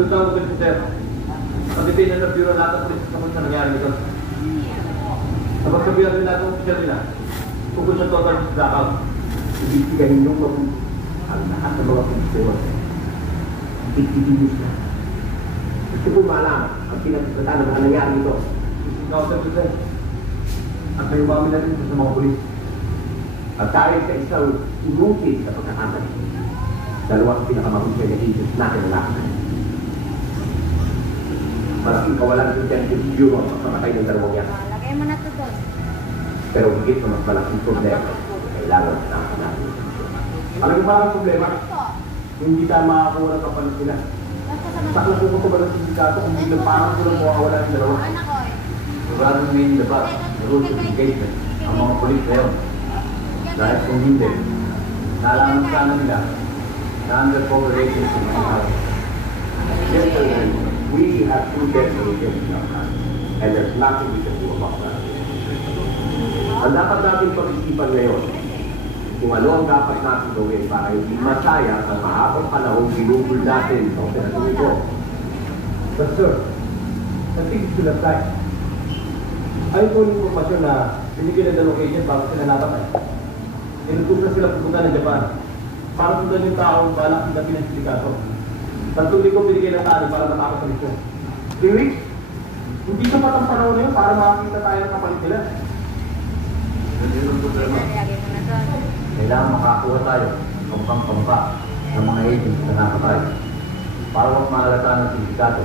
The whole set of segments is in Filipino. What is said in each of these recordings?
Ganun tawag ko sir. Pati pinanabiro natin ang police naman sa nangyari nito. Kapag sabihan rin natin ang official nila, kung siya total blackout, ibigay yung mabuti ang lahat ng mga police. Itigtigilus na. Gusto ko malaman ang pinagkakata ng mga nangyari nito. Ikaw, sir. At may umami na rin sa mga polis. At dahil sa isang inukit sa pagkakamali, dalawang pinakamahusay na agents natin ang lakas. Malaking kawalan ng Intelligence Bureau ang pagkamatay ng dalawang yan. Lagay mo na ito doon. Pero higit na mas malaking problema, kailangan natin. Alam mo ba ang problema? Hindi tayo makakuha ng kapalit nila. Sakla po ko ba ng sindikato kung hindi lang parang ko lang mawawala ng dalawa. Rather than main labas, the rules of engagement ang mga polis na yun. Dahil kung hindi, nalaman sana nila na undercover agents ng mga house. Yesterday, we have two deaths of agents in our house, and there's nothing we can do about that. Ang dapat natin pag-isipan ngayon, kung ano ang dapat natin gawin para hindi masaya ang mahabang panahon ginugol natin sa operasyon ito. But sir, I think it's still a time. Ayon po ng informasyon na binigyan ng dalawang agent bago sila napatay. Inutusan sila pupunta ng Japan para sundan yung taong balak ng dapi ng sindikato. Tatlong linggo binigyan ng tali para matapos sa misyon. 3 weeks? Hindi sapat ang panahon na yun para makakita tayo ng kapalit nila. Kailangan makakuha tayo ng pangpampa ng mga agents na nakapatay para huwag mahalata ng sindikato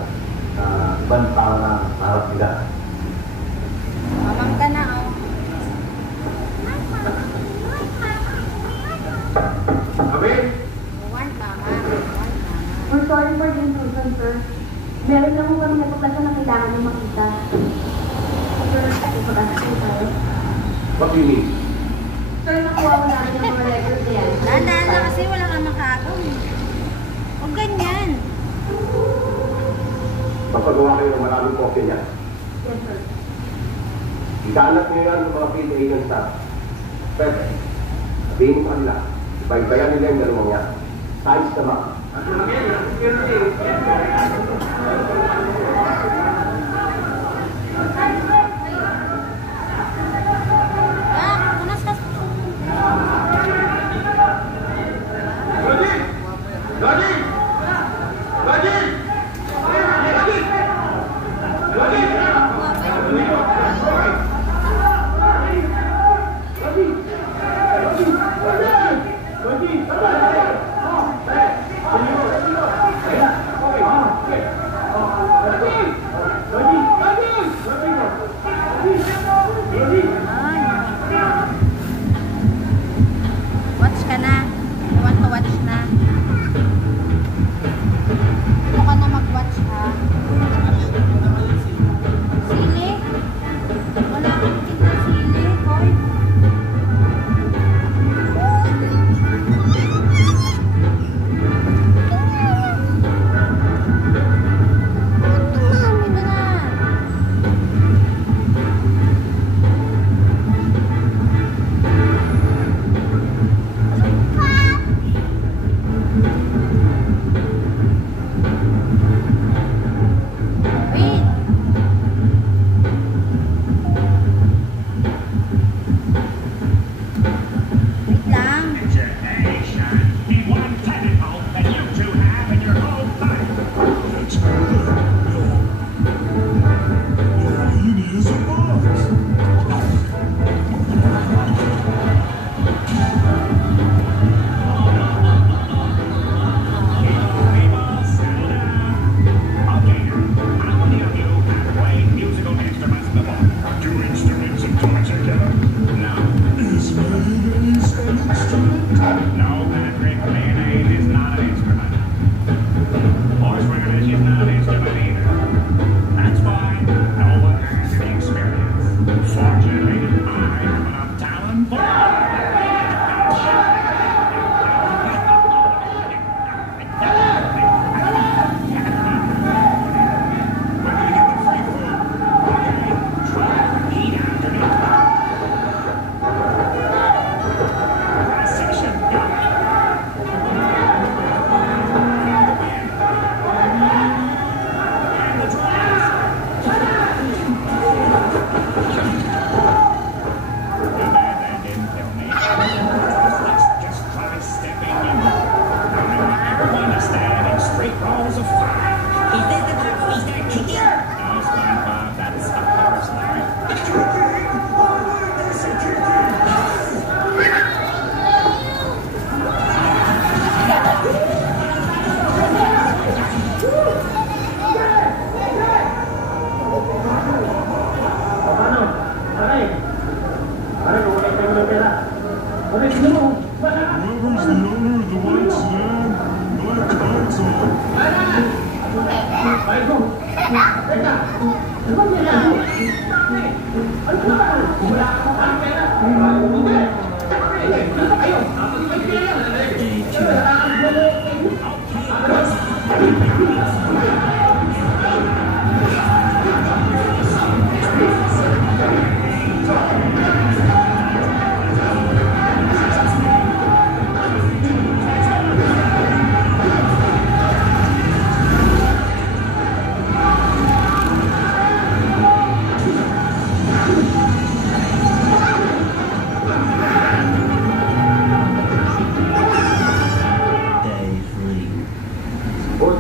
na ibang tao na harap nila. Mamang ka na, oh. Kami? One, mama. We're sorry for the intrusion, sir. Meron lang kung kami napaplasyon na kailangan nyo makita. Sir, ipag-asin tayo. What do you need? Sir, nakuha ko namin yung mga letters na yan. Dahan-dahan na kasi wala kang makagaw. Huwag ganyan. Magpagawa kayo ng maraming kopya niya. Yes, sir. Ikalat nyo yan ng mga field agent staff. Pwede. Sabihin mo sa kanila, ibaybayan nila yung dalawang yan. Size na ba? Punas ka. Watch ka na. You want to watch na.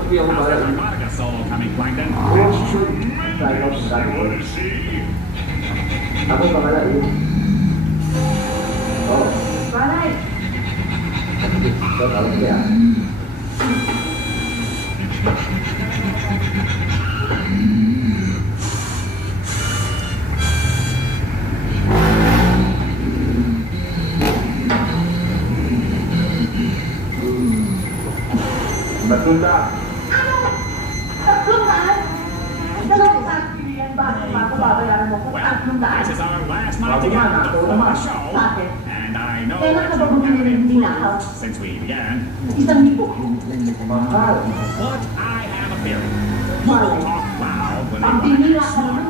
Sige ako How's para. that harmonica solo coming, Plankton? Oo, sure. Sayang ako sa dati ko. Ako pangala eh. Oo. Balay! Ito, tawag kaya. Matunda. Tatlong daan? Dalawang daan pilihan ba? Babayaran mo ko tatlong daan. This is our last night Bago together man, ako before naman. the show. Bakit? And I know Kailan that ka ba you've bumili got ng improved tinakaw? since we began. 1,000. Mahal. But I have a theory. People talk loud when they Ang want tinira to ka naman.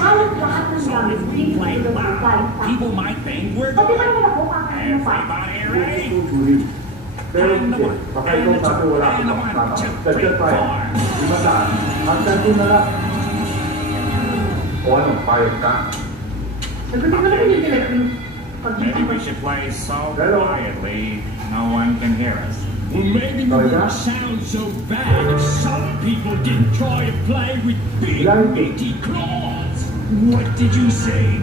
Halos lahat ng So gamit, if we hindi play ko loud, kahit people might think we're Pati ba good. naman ako kakain mo pa? Everybody ready? Tutuloy. Pero hindi. Baka ikaw sabi wala akong makasama. Sadya tayo. 500. Hanggang doon na lang. O ano, payag ka? Sagutin mo naman yung electric. Maybe we should play so quietly no one can hear us. Well, maybe we Sorry, wouldn't Dad? sound so bad if some people didn't try to play with big, Ilan ito? meaty claws. What did you say?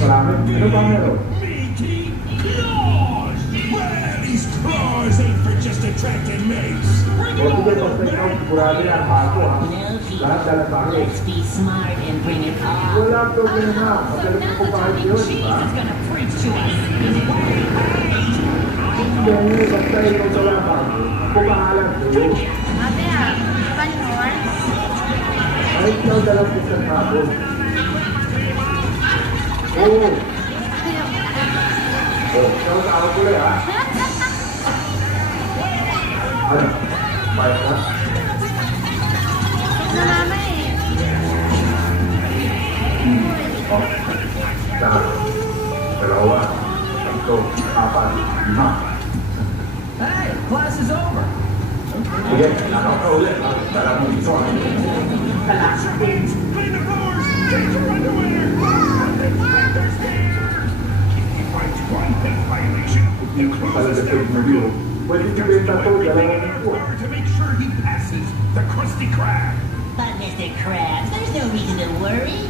Marami. Ano ba meron? Meaty claws! Well, these claws ain't for just attracting mates. Bring O it sige, on basta ikaw over! sigurado yan. Ako ha. No, Pete. Lahat dala sa akin. Let's be smart and bring it on. Wala problema na. Magaling ko kahit yun. Ha? gonna preach to us. Hindi, basta ikaw sa labang. Ako bahala sa'yo. Ate ah, Banyor. Kahit ikaw dala ko sa hapon. Oo. Oh, ikaw tawag ko rin ha. Ano? Payag ka? Na mama eh. Oh. Isa. Dalawa. Tatlo. Apat. 5. Hey, class is over. Sige, nakaw ka ulit. Dala mo ito. Clean the floors! Change your underwear! If you find one thing violation, the Talaga closest sa review. Pwede ibenta to. Dalawa ng kuha. to make sure he passes the Krusty Krab. But Mr. Krabs, there's no reason to worry.